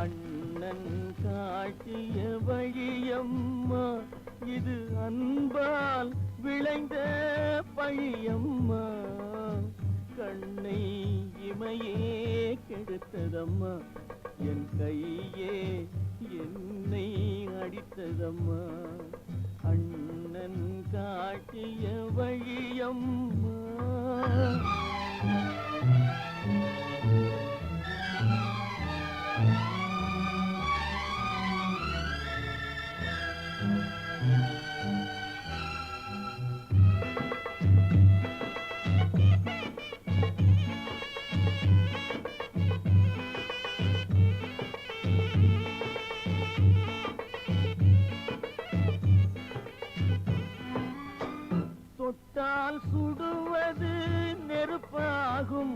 அண்ணன் காட்டிய வழியம்மா, இது அன்பால் விளைந்த பழியம்மா. கண்ணை இமையே கெடுத்ததம்மா, என் கையே என்னை அடித்ததம்மா. அண்ணன் காட்டிய வழியம்மா. தொட்டால் சுடுவது நெருப்பாகும்,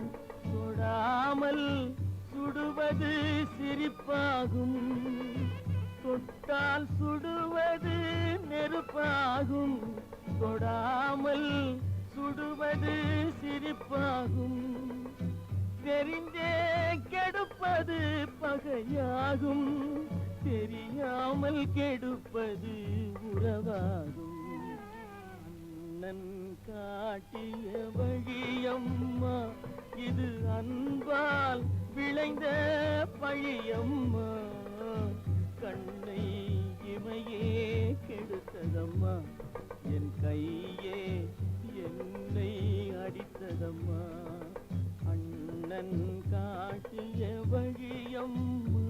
தொடாமல் சுடுவது சிரிப்பாகும். தொட்டால் சுடுவது நெருப்பாகும், தொடாமல் சுடுவது சிரிப்பாகும். தெரிந்தே கெடுப்பது பகையாகும், தெரியாமல் கெடுப்பது உறவாகும். அண்ணன் காட்டிய வழியம்மா, இது அன்பால் விளைந்த பழியம்மா. கண்ணை இமையே கெடுத்ததம்மா, என் கையே என்னை அடித்ததம்மா. அண்ணன் காட்டிய வழியம்மா.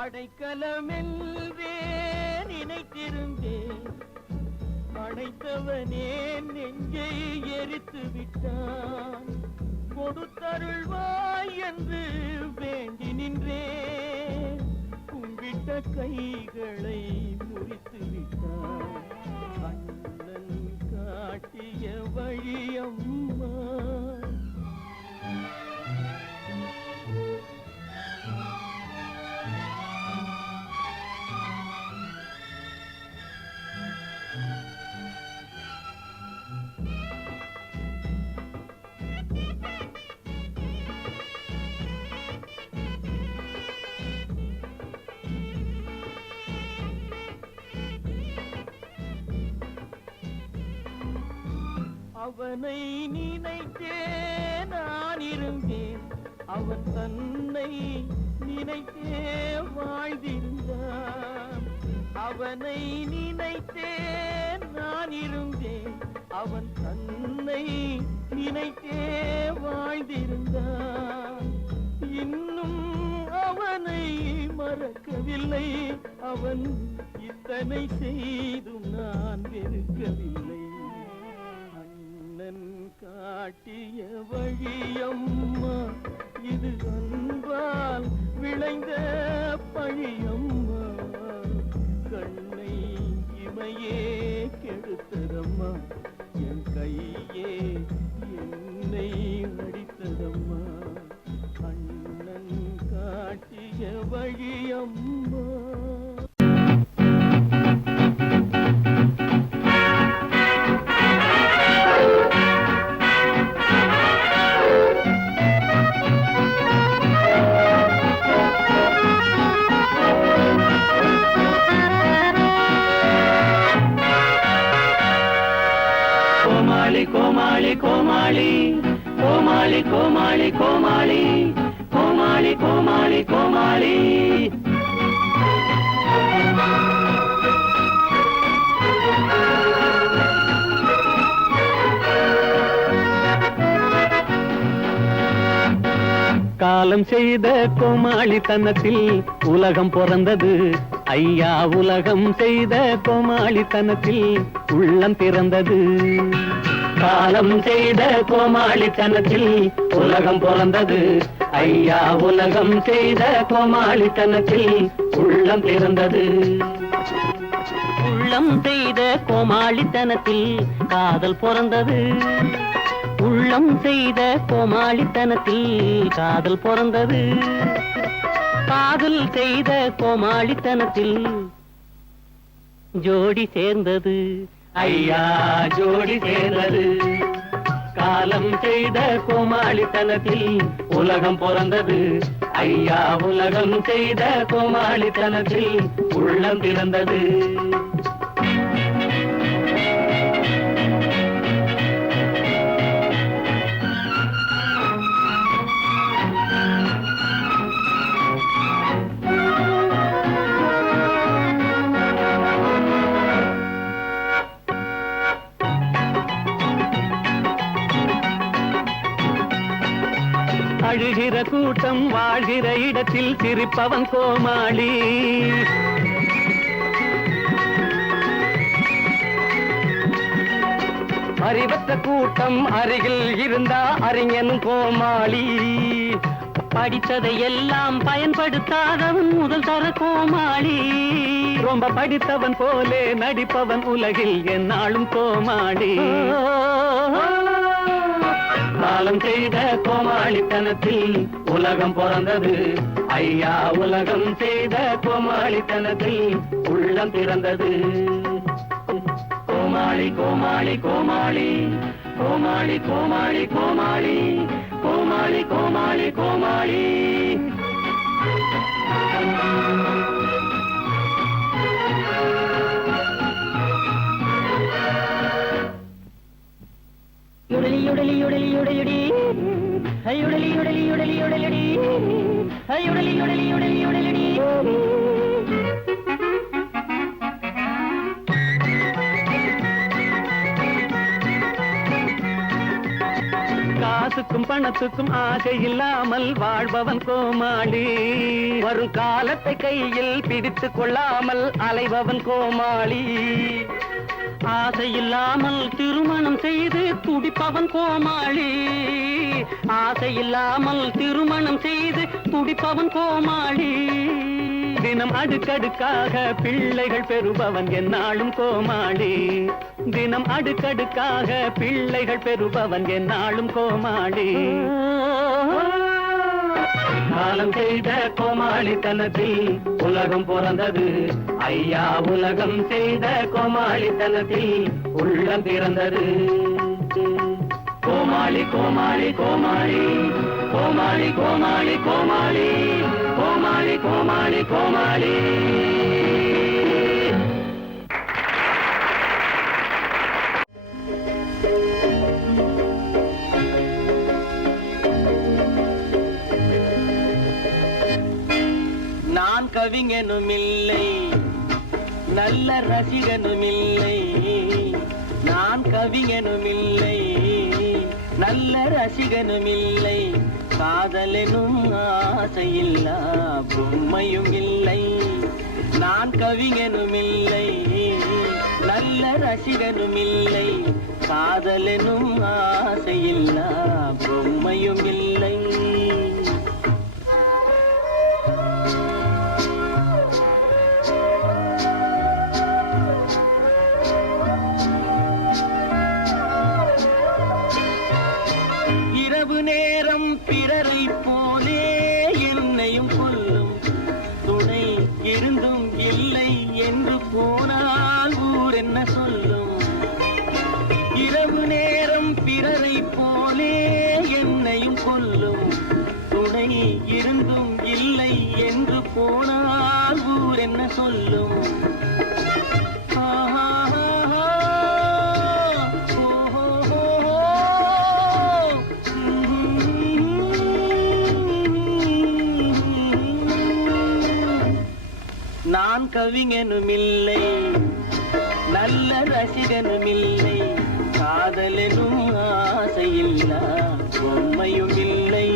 அடைக்கலமென்றே நினைத்திருந்தேன், அடைத்தவனே நெஞ்சை எரித்து விட்டான். கொடுத்தருள்வாய் என்று வேண்டி நின்றேன், கும்பிட்ட கைகளை முறித்து விட்டான். அண்ணன் காட்டிய வழியம்மா. அவனை நினைத்தே நான் இருந்தேன், அவன் தன்னை நினைத்தே வாழ்ந்திருந்தான். அவனை நினைத்தே நான் இருந்தேன், அவன் தன்னை நினைத்தே வாழ்ந்திருந்தான். இன்னும் அவனை மறக்கவில்லை, அவன் இத்தனை செய்தும் நான் வெறுக்கவில்லை. காட்டிய வழியம்மா, இது அன்பால் விளைந்த பழியம்மா. கண்ணை இமையே கெடுத்ததம்மா, என் கையே என்னை அடித்ததம்மா. அண்ணன் காட்டிய வழியம்மா. கோமாளி கோமாளி கோமாளி கோமாளி கோமாளி கோமாளி கோமாளி கோமாளி. காலம் செய்த கோமாளித்தனத்தில் உலகம் பிறந்தது ஐயா. உலகம் செய்த கோமாளித்தனத்தில் உள்ளம் பிறந்தது. காலம் செய்த கோமாளித்தனத்தில் உலகம் பிறந்தது ஐயா. உலகம் செய்த கோமாளித்தனத்தில் உள்ளம் பிறந்தது. உள்ளம் செய்த கோமாளித்தனத்தில் காதல் பிறந்தது. உள்ளம் செய்த கோமாளித்தனத்தில் காதல் பிறந்தது. காதல் செய்த கோமாளித்தனத்தில் ஜோடி சேர்ந்தது ஐயா ஜோடி சேர்ந்தது. காலம் செய்த கோமாளித்தனத்தில் உலகம் பிறந்தது ஐயா உலகம் செய்த கோமாளித்தனத்தில் உள்ளம் பிறந்தது. அழுகிற கூட்டம் வாழ்கிற இடத்தில் சிரிப்பவன் கோமாளி. அறிவற்ற கூட்டம் அருகில் இருந்தா அறிஞனும் கோமாளி. படித்ததை எல்லாம் பயன்படுத்தாதவன் முதல் தர கோமாளி. ரொம்ப படித்தவன் போலே நடிப்பவன் உலகில் எந்நாளும் கோமாளி. காலம் செய்த கோமாளித்தனத்தில் உலகம் பிறந்தது ஐயா உலகம் செய்த கோமாளித்தனத்தில் உள்ளம் பிறந்தது. கோமாளி கோமாளி கோமாளி கோமாளி கோமாளி கோமாளி கோமாளி கோமாளி கோமாளி. யுடலி யுடலி யுடலி யுடலியுடி யுடலி யுடலி யுடலி யுடலியுடி யுடலி யுடலி யுடலி யுடலியுடி. காசுக்கும் பணத்துக்கும் ஆசை இல்லாமல் வாழ்பவன் கோமாளி. வரும் காலத்தை கையில் பிடித்துக் கொள்ளாமல் அலைபவன் கோமாளி. ஆசையில்லாமல் திருமணம் செய்து துடிப்பவன் கோமாளி. ஆசையில்லாமல் திருமணம் செய்து துடிப்பவன் கோமாளி. தினம் அடுக்கடுக்காக பிள்ளைகள் பெறுபவன் எந்நாளும் கோமாளி. தினம் அடுக்கடுக்காக பிள்ளைகள் பெறுபவன் எந்நாளும் கோமாளி. காலம் செய்த கோமாளித்தனத்தில் உலகம் பிறந்தது ஐயா உலகம் செய்த கோமாளித்தனத்தில் உள்ளம் பிறந்தது. கோமாளி கோமாளி கோமாளி கோமாளி கோமாளி கோமாளி கோமாளி கோமாளி கோமாளி. நான் கவிஞனுமில்லை நல்ல ரசிகனுமில்லை. நான் கவிஞனுமில்லை நல்ல ரசிகனுமில்லை. காதலெனும் ஆசையில்லா பொம்மையும் இல்லை. நான் கவிஞனுமில்லை நல்ல ரசிகனுமில்லை. காதலெனும் ஆசையில்லா பொம்மையும் இல்லை. இரவு நேரம் பிறரை போலே என்னையும் கொல்லும் துணை இருந்தும் இல்லை என்று போனால் ஊர் என்ன சொல்லும். இரவு நேரம் பிறரை போலே என்னையும் கொல்லும் துணை இருந்தும் இல்லை என்று போனால் ஊர் என்ன சொல்லும். நான் கவிஞனுமில்லை நல்ல ரசிகனுமில்லை. காதலெனும் ஆசையில்லா பொம்மையும் இல்லை.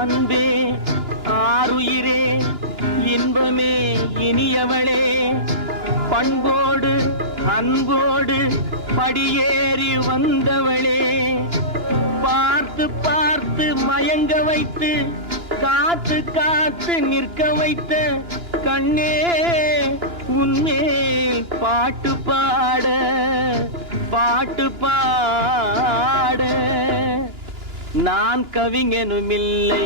அன்பே ஆருயிரே இன்பமே இனியவளே பண்போடு அன்போடு படியேறி வந்தவளே பார்த்து பார்த்து மயங்க வைத்து காத்து காத்து நிற்க வைத்த கண்ணே உன்மேல் பாட்டு பாட பாட்டு பாட நான் கவிஞனுமில்லை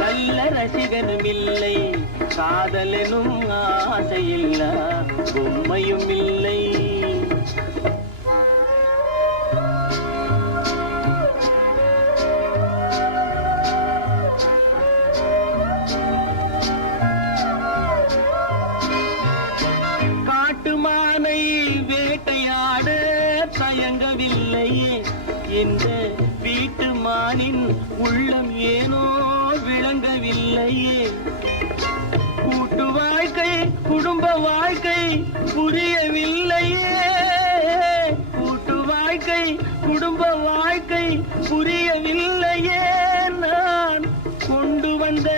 நல்ல ரசிகனுமில்லை காதலனும் ஆசையில்லா பொம்மையும் இல்லை. காட்டுமானை வேட்டையாட தயங்கவில்லையே இந்த வீட்டு மானின் உள்ளம் ஏனோ விளங்கவில்லையே. கூட்டு வாழ்க்கை குடும்ப வாழ்க்கை புரியவில்லையே. கூட்டு வாழ்க்கை குடும்ப வாழ்க்கை புரியவில்லையே. நான் கொண்டு வந்த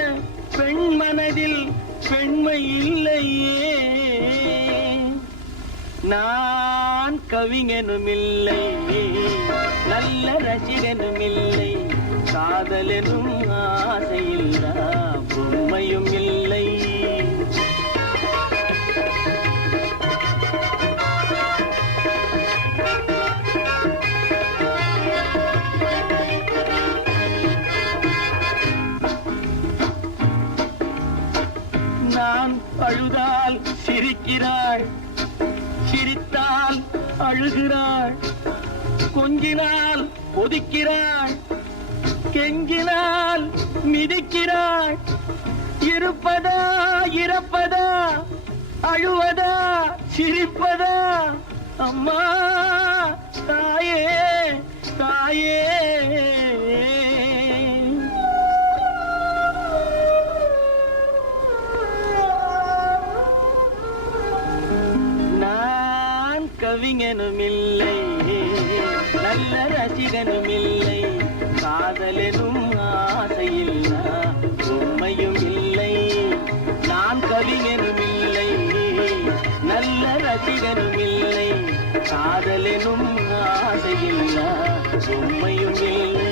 பெண் மனதில் பெண்மை இல்லையே. நான் கவிஞனுமில்லை நல்ல ரசிகனுமில்லை காதலனும் ஆசையில்லா பொம்மையும் இல்லை. நான் அழுதால் சிரிக்கிறாள், சிரித்தால் அழுகிறாள், கொஞ்சினால் ஒதுக்கிறாள், கெஞ்சினால் மிதிக்கிறாள். இருப்பதா இறப்பதா அழுவதா சிரிப்பதா அம்மா தாயே தாயே. நான் கவிஞனுமில்லை நல்ல ரசிகனுமில்லை காதலனும் ஆசையில்லா பொம்மையும் இல்லை. நான் கவிஞனுமில்லை நல்ல ரசிகனுமில்லை காதலனும் ஆசையில்லா பொம்மையும் இல்லை.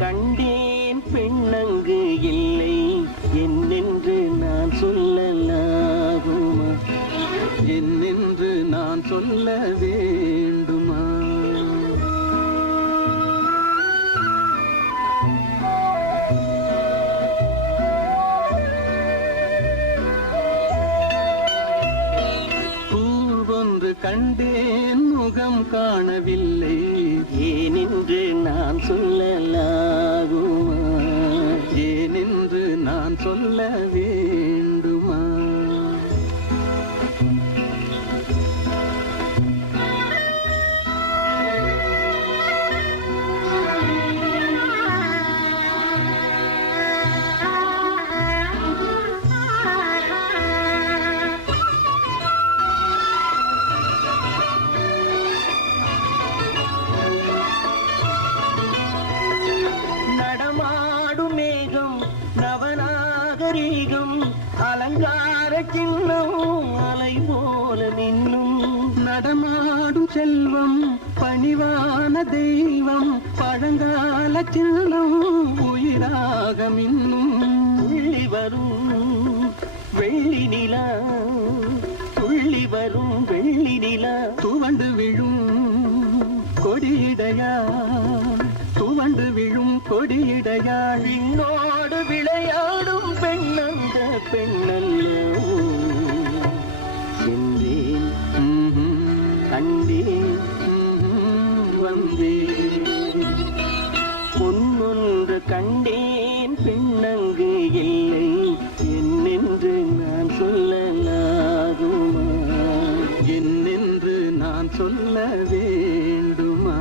கண்டேன் பெண்ணங்கு இல்லை என்னென்று நான் சொல்லலாகுமா, என்னென்று நான் சொல்ல வேண்டுமா. பூவொன்று கண்டேன் முகம் காணவில்லை ஏனென்று நான் சொல்லலாகுமா, ஏனென்று நான் சொல்ல வேண்டுமா. அலங்கார சின்னம் அலை போல நின்னும் நடமாடும் செல்வம் பணிவான தெய்வம் பழங்கால சின்னம் உயிராக மின்னும். துள்ளி வரும் வெள்ளி நிலா துள்ளி வரும் வெள்ளி நிலா துவண்டு விழும் கொடியிடையா துவண்டு விழும் கொடியிடையா. விண்ணோடு விளையாடும் பெண்ணந்த பெண்ணல்லோ சென்றேன் கண்டேன் வந்தேன். பொன்னொன்று கண்டேன் பெண்ணங்கு இல்லை என்னென்று நான் சொல்லலாகுமா, என்னென்று நான் சொல்ல வேண்டுமா.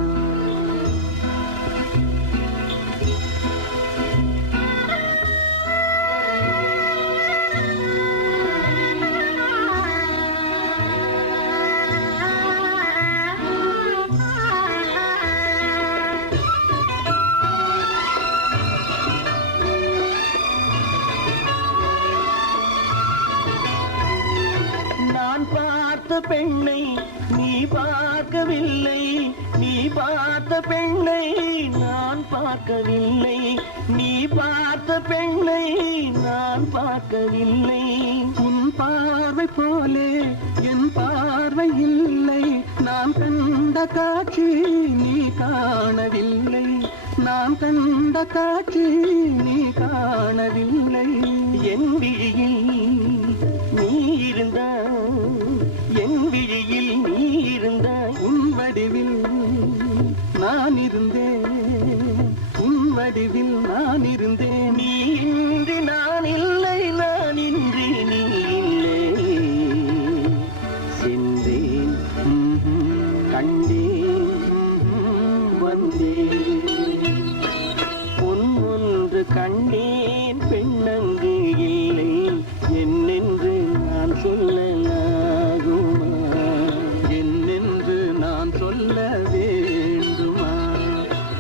பார்த்த பெண்ணை நீ பார்க்கவில்லை, நீ பார்த்த பெண்ணை நான் பார்க்கவில்லை, நீ பார்த்த பெண்ணை நான் பார்க்கவில்லை. உன் பார்வை போலே என் பார்வை இல்லை, நான் கண்ட காட்சி நீ காணவில்லை, நான் கண்ட காட்சி நீ காணவில்லை. என் விழியில் நீ இருந்தாய், என் விழியில் நீ இருந்தாய், உன் வடிவில் நான் இருந்தேன், உன் வடிவில் நான் இருந்தேன். நீ இன்றி நான் இல்லை, நான் இன்றி நீ இல்லை. சென்றேன், கண்டேன், வந்தேன். பொன் ஒன்று கண்டேன், பெண்ணங்கு இல்லை, என்னென்று நான் சொல்லலாகுமா, என்னென்று நான் சொல்ல வேண்டுமா.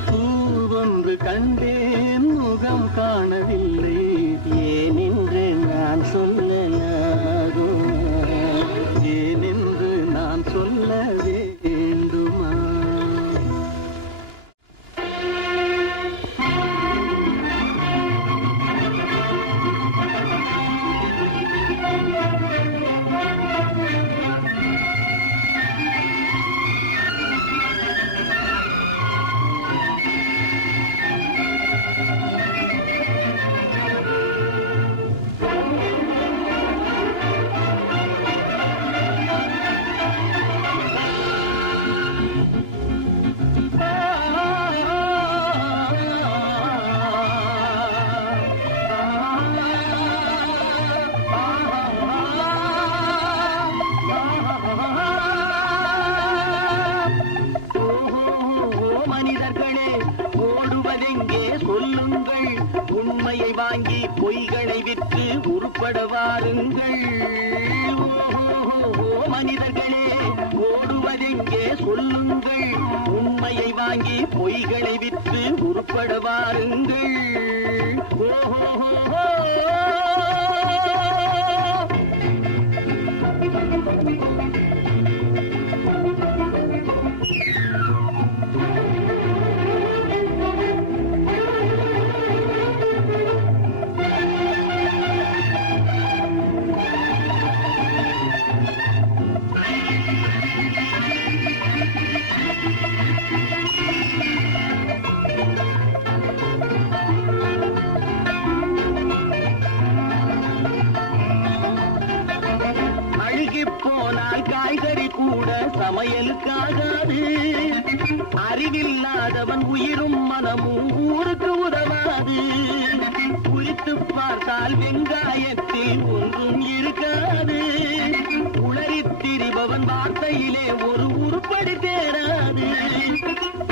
பூவொன்று கண்டேன், முகம் காணவில்லை, ஏனென்று நான் சொல்லலாகுமா, ஏனென்று நான் சொல்ல வேண்டுமா. மனிதர்களே, ஓடுவதெங்கே சொல்லுங்கள், உண்மையை வாங்கி பொய்களை விற்று உருப்பட வாருங்கள். மனிதர்களே, ஓடுவதெங்கே சொல்லுங்கள், உண்மையை வாங்கி பொய்களை விற்று உருப்பட வாருங்கள். போனால் காய்கறி கூட சமையலுக்காகாது, அறிவில்லாதவன் உயிரும் மனமும் ஊருக்கு உதவாது. குறித்து பார்த்தால் வெங்காயத்தில் ஒன்றும் இருக்காது, உளறித் திரிபவன் வார்த்தையிலே ஒரு உருப்படி தேராது.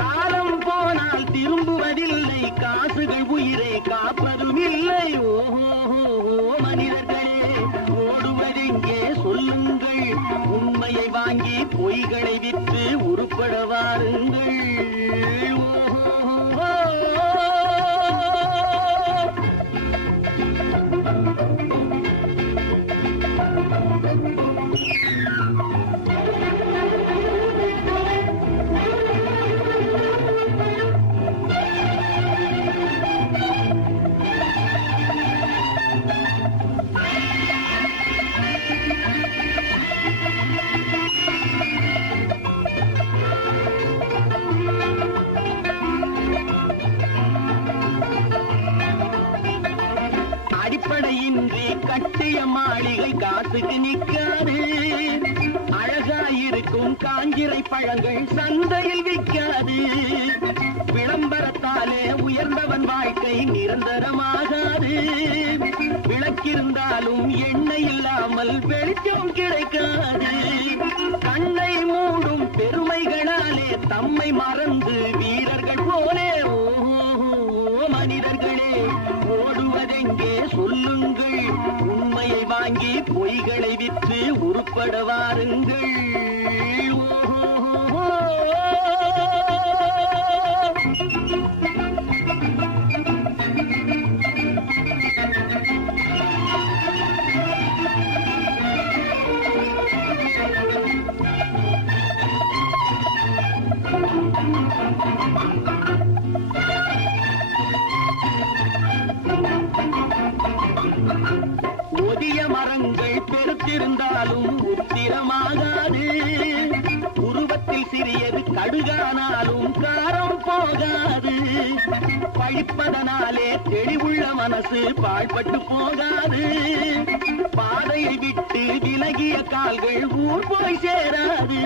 காலம் போனால் திரும்புவதில்லை, காசுகள் உயிரை காப்பதும் இல்லை. மனிதர்களே, ஓடுவதெங்கே சொல்லுங்கள், உண்மையை வாங்கி பொய்களை விற்று உருப்பட வாருங்கள். அடிப்படையின்றி கட்டிய மாளிகை காசுக்கு நிற்காது, அழகாயிருக்கும் காஞ்சிரை பழங்கள் சந்தையில் விற்காது. விளம்பரத்தாலே உயர்ந்தவன் வாழ்க்கை நிரந்தரமாகாது, விளக்கிருந்தாலும் எண்ணெய் இல்லாமல் வெளிச்சம் கிடைக்காது. கண்ணை மூடும் பெருமைகளாலே தம்மை மறந்து வீரர்கள் போலே. மனிதர்களே, ஓடுவதெங்கே சொல்லுங்கள், உண்மையை வாங்கி பொய்களை விற்று உருப்பட வாருங்கள். கரங்கள் பெருத்திருந்தாலும் உத்திரமாகாது. உருவத்தில் சிறியது கடுகானாலும் காரம் போகாது. பழிப்பதனாலே தெளிவுள்ள மனசு பாழ்பட்டு போகாது. பாதையை விட்டு விலகிய கால்கள் ஊர் போய் சேராது.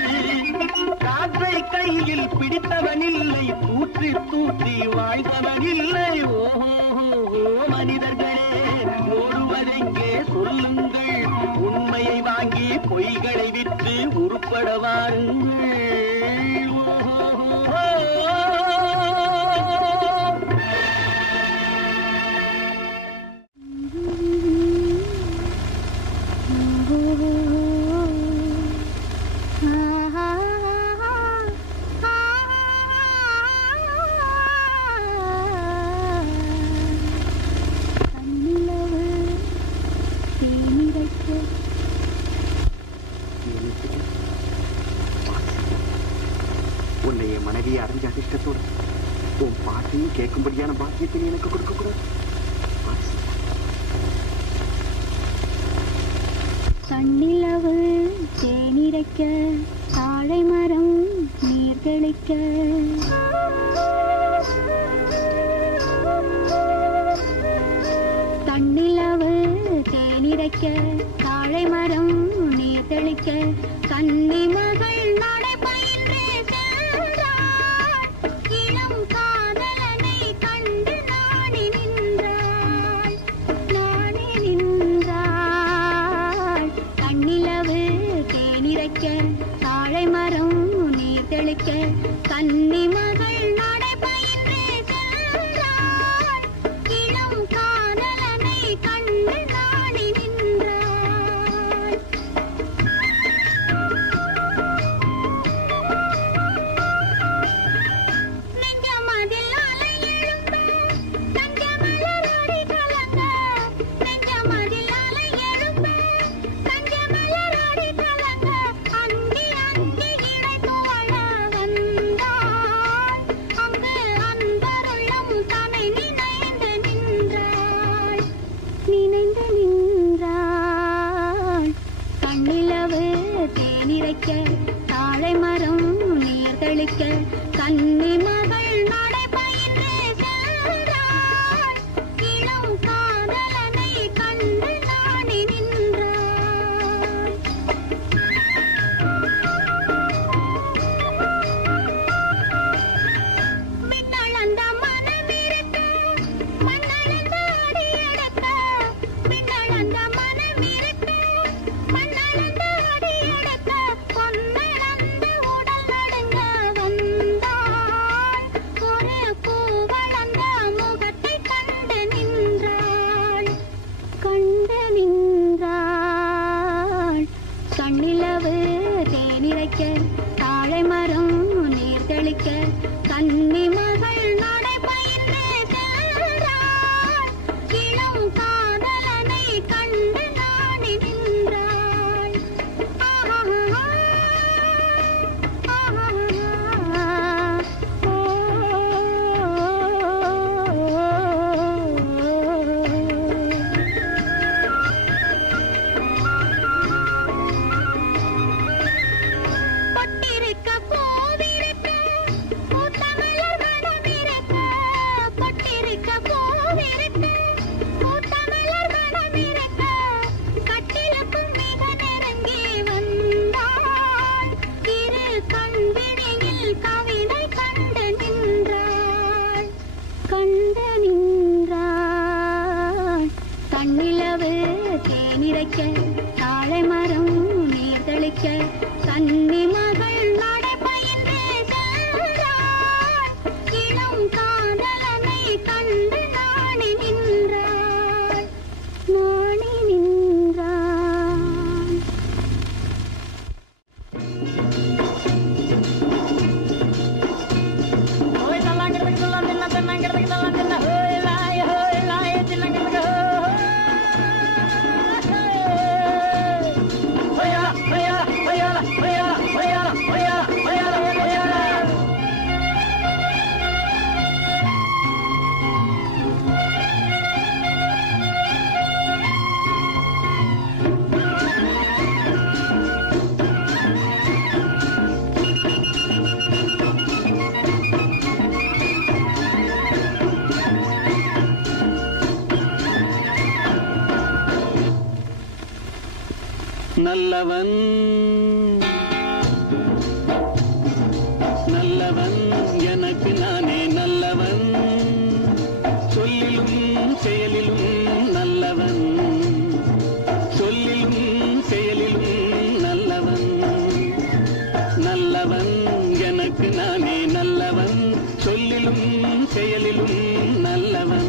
காற்றை கையில் பிடித்தவனில்லை, தூற்றி தூற்றி வாழ்ந்தவனில்லை. ஓஹோ மனிதர்களே, ஓடுவதெங்கே சொல்லுங்கள். உண்மையை வாங்கி பொய்களை விற்று உருப்பட வாருங்கள். ஓஹோ உன்னைய மனைவியை அடைஞ்ச அதிர்ஷ்டத்தோடு உன் பாட்டையும் கேட்கும்படியான பாக்கியத்தை எனக்கு கொடுக்க கூடாது. கண்ணிலவு தேனிரைக்க, தாழை மரம் நீர் தெளிக்க. கண்ணிலவு தேனிரைக்க, தாழை மரம் நீர் தெளிக்க. கன்னி மகள் நடை பயின்றே சென்றாள். இளம் காதலனை கண்டு நாணி நின்றாள், நாணி நின்றாள். கண்ணிலவு தேனிரைக்க, தாழை மரம் நீர் தெளிக்க. கன்னி மகள் நடை பயின்றே சென்றாள். இளம் காதலனை கண்டு நாணி நின்றாள். நெஞ்சமதில் அலை எழும்ப, தஞ்சமலரடி கலங்க. நெஞ்சமதில் அலை எழும்ப, தஞ்சமலரடி கலங்க. அந்தி அந்தி இடை துவள வந்தாள். அங்கு அன்பருள்ளம் தன்னை நினைந்து நின்றாள், நினைந்து நின்றாள். கண்ணிலவு தேனிரைக்க, தாழை மரம் நீர் தெளிக்க. கன்னி மகள் நடை பயின்றே சென்றாள். இளம் காதலனை கண்டு நாணி நின்றாள். மின்னளந்த மனமிருக்க, மண்ணளந்த அடியெடுக்க. மின்னளந்த மனமிருக்க, மண்ணளந்த அடியெடுக்க. பொன்னளந்த உடல் நடுங்க வந்தாள். ஒரு பூவளந்த முகத்தை கண்டு நின்றாள், கண்டு நின்றாள். கண்ணிலவு தேனிரைக்க, தாழை மரம் நீர் தெளிக்க. கன்னி மகள் நடை பயின்றே சென்றாள். இளம் காதலனை கண்டு நாணி நின்றாள். ஆஹா ஆஹா ஓ பொட்டிருக்க பூவிருக்க, பூத்தமலர் மனமிருக்க. பொட்டிருக்க பூவிருக்க, பூத்தமலர் மனமிருக்க. கட்டிலுக்கும் மிக நெருங்கி வந்தாள். இரு கண்விழியில் கவிதை கண்டு நின்றாள், கண்டு நின்றாள். கண்ணிலவு தேனிரைக்க, தாழை மரம் நீர் தெளிக்க. கன்னி மகள் நடை பயின்றே சென்றாள். இளம் காதலனை கண்டு நாணி நின்றாள், நாணி நின்றாள். ஓய் தல்லாங்கிறதுக்கு தல்லாம் தின்ன, தின்னாங்கிறதுக்கு தல்லாம் தின்ன. ஹோய் லாய் தின்னாங்கிறதுக்கு ஹோய். ஹோய் ஹோய் ஹோய் ஹோய் ஹோய் நல்லவன் நல்லவன் எனக்கு நானே நல்லவன் சொல்லிலும் செயலிலும் நல்லவன் சொல்லிலும் செயலிலும் நல்லவன் நல்லவன் எனக்கு நானே நல்லவன் சொல்லிலும் செயலிலும் நல்லவன்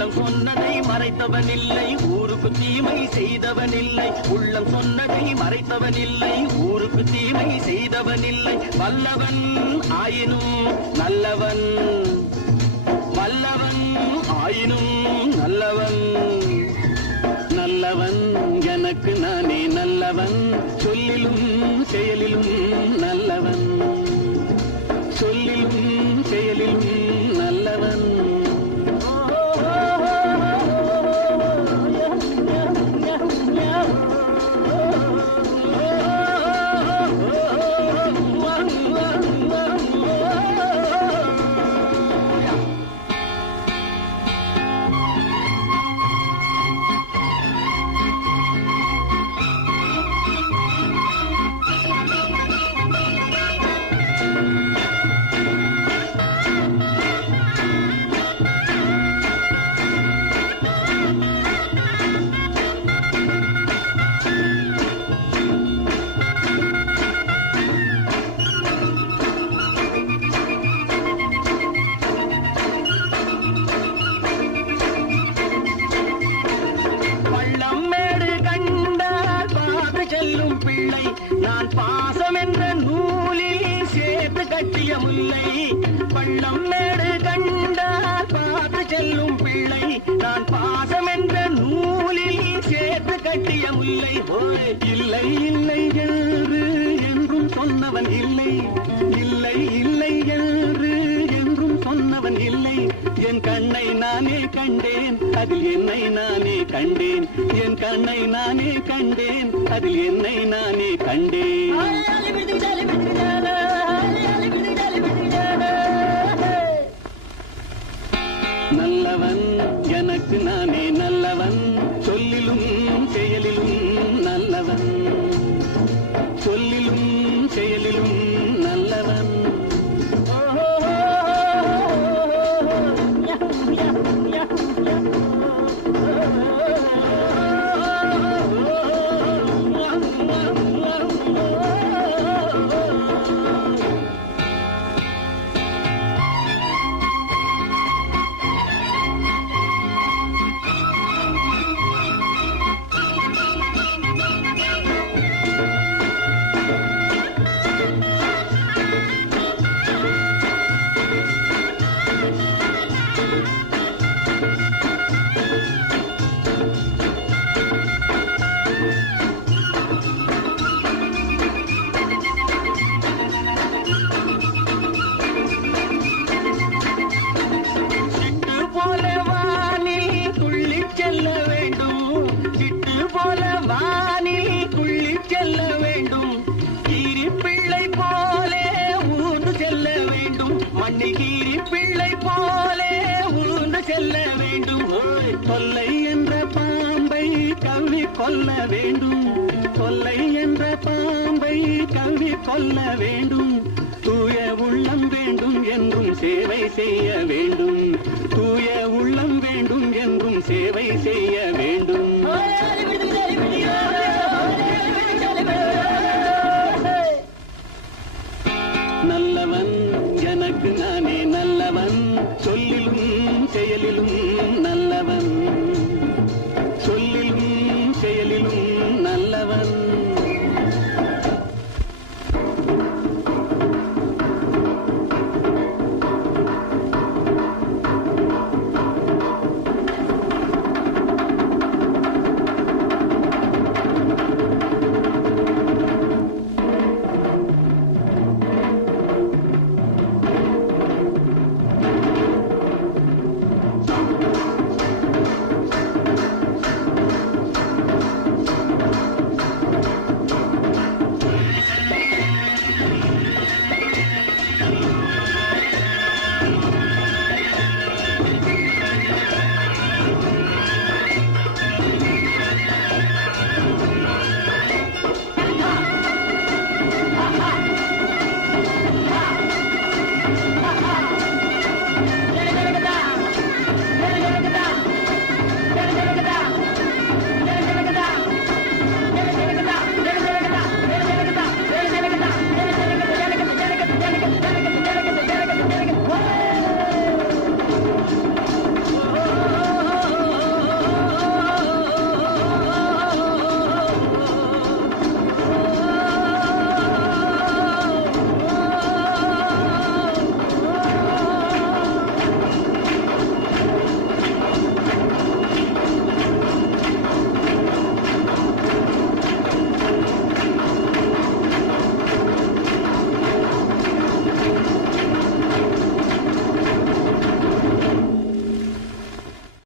உள்ளம் சொன்னதை மறைத்தவன் இல்லை ஊருக்கு தீமை செய்தவன் இல்லை உள்ளம் சொன்னதை மறைத்தவன் இல்லை ஊருக்கு தீமை செய்தவன் இல்லை வல்லவன் ஆயினும் நல்லவன் வல்லவன் ஆயினும் நல்லவன் நல்லவன் எனக்கு நானே நல்லவன் சொல்லிலும் செயலிலும் நல்லவன் சொல்லிலும் செயலிலும் நல்லவன் நான் பாசம் என்ற நூலில் சேர்த்து கட்டிய முல்லை பள்ளம் மேடு கண்டால் பார்த்து செல்லும் பிள்ளை நான் பாசம் என்ற நூலில் சேர்த்து கட்டிய முல்லை இல்லை இல்லை என்று என்றும் சொன்னவன் இல்லை இல்லை இல்லை என்று என்றும் சொன்னவன் இல்லை என் கண்ணை நானே கண்டேன் அதில் என்னை நானே கண்டேன் என் கண்ணை நானே கண்டேன் அதில் என்னை நானே கண்டேன் நல்லவன் எனக்கு நானே நல்லவன் சொல்லிலும் செயலிலும் நல்லவன் சொல்லிலும் செயலிலும் நல்லவன் பிள்ளை போலே ஊர்ந்து செல்ல வேண்டும் தொல்லை என்ற பாம்பை கவ்வி கொல்ல வேண்டும் தொல்லை என்ற பாம்பை கவ்வி கொல்ல வேண்டும் தூய உள்ளம் வேண்டும் என்றும் சேவை செய்ய வேண்டும் தூய உள்ளம் வேண்டும் என்றும் சேவை செய்ய வேண்டும்